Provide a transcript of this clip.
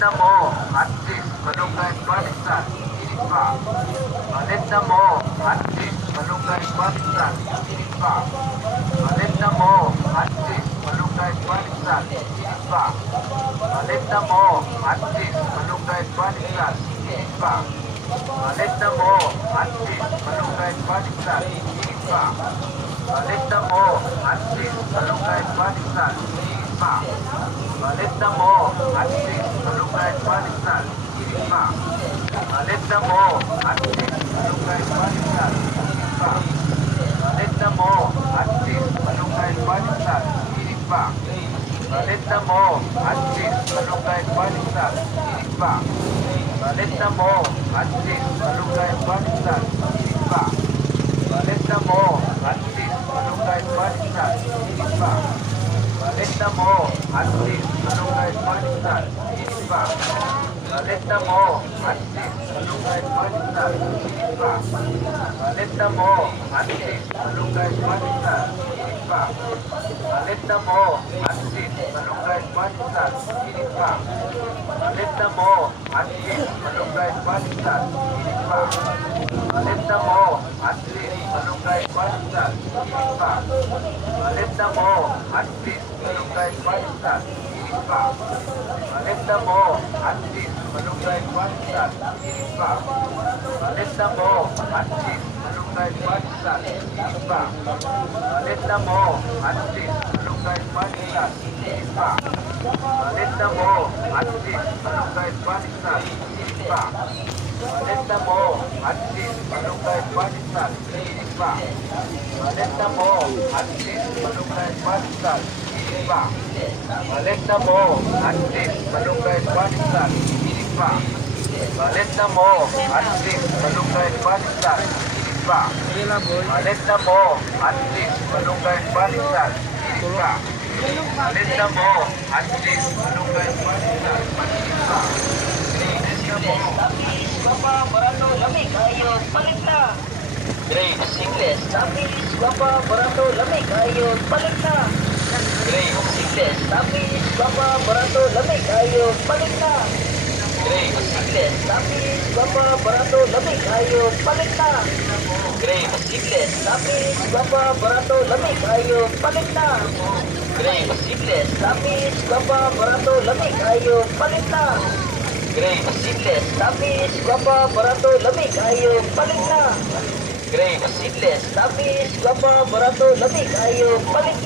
Balintamo, Atsis, Malunggay, Balisan, Inispa. Balintamo, Atsis, Malunggay, Balisan, Inispa. Balintamo, Atsis, Malunggay, Balisan, Inispa. Balintamo, Atsis, Malunggay, Balisan, Inispa. Balintamo, Atsis, Malunggay, Balisan, Inispa. Balintamo, Atsis, Malunggay, Balisan, Inispa. Balintamo, Atsis, Malunggay, Balisan, Inispa. Balintamo, Atsis, Malunggay, Balisan, Inispa. Balintamo, Atsis, Malunggay, Balisan, Inispa. Balintamo, Atsis, Malunggay, Balisan, Inispa. Balintamo, Atsis, Malunggay, Balisan, Inispa. Balintamo, Atsis, Malunggay, Balisan, Inispa. Balintamo, Atsis, Malunggay, Balisan, Inispa. Balintamo, Atsis, Malunggay, Balisan, Inispa. Balintamo, Atsis, Malunggay, Balisan, Inispa. Balintamo, Atsis, Malunggay, Balisan, Inispa. Balintamo, Atsis, Malunggay, Balisan, Inispa. Balintamo, Atsis, Malunggay, Balisan, Inispa. Balintamo, Atsis, Malunggay, Balisan, Inispa. Balintamo, Atsis, Malunggay, Balisan, Inispa. Balintamo, Atsis, Malunggay, Balisan, Inispa. Balintamo, Atsis, Malunggay, Balisan, Inispa. Balintamo, Atsis, Malunggay, Balisan, Inispa. Balintamo, Atsis, Malunggay, Balisan, Inispa. Balintamo, Atsis, Malunggay, Balisan, Inispa. Balintamo, Atsis, Malunggay, Balisan, Inispa. Balintamo, Atsis, Malunggay, Balisan, Inispa. Balintamo, Atsis, Malunggay, Balisan, Inispa. Balintamo, Atsis, Malunggay, Balisan, Inispa. Guapa, barato, lamig, ayos, palit na. Grade Singles, Tapis, guapa, barato, lamig, ayos, palit na. Grade Singles, Tapis, guapa, barato, lamig, ayos, palit na. Grade Singles, Tapis, guapa, barato, lamig, ayos, palit na. Grade Singles, Tapis, guapa, barato, lamig, ayos, palit na. Grade Singles, Tapis, guapa, barato, lamig, ayos, palit na. Grade Singles, Tapis, guapa, barato, lamig, ayos, palit na. Grade Singles. Tapis, guapa, barato, lamig, ayos, palit na.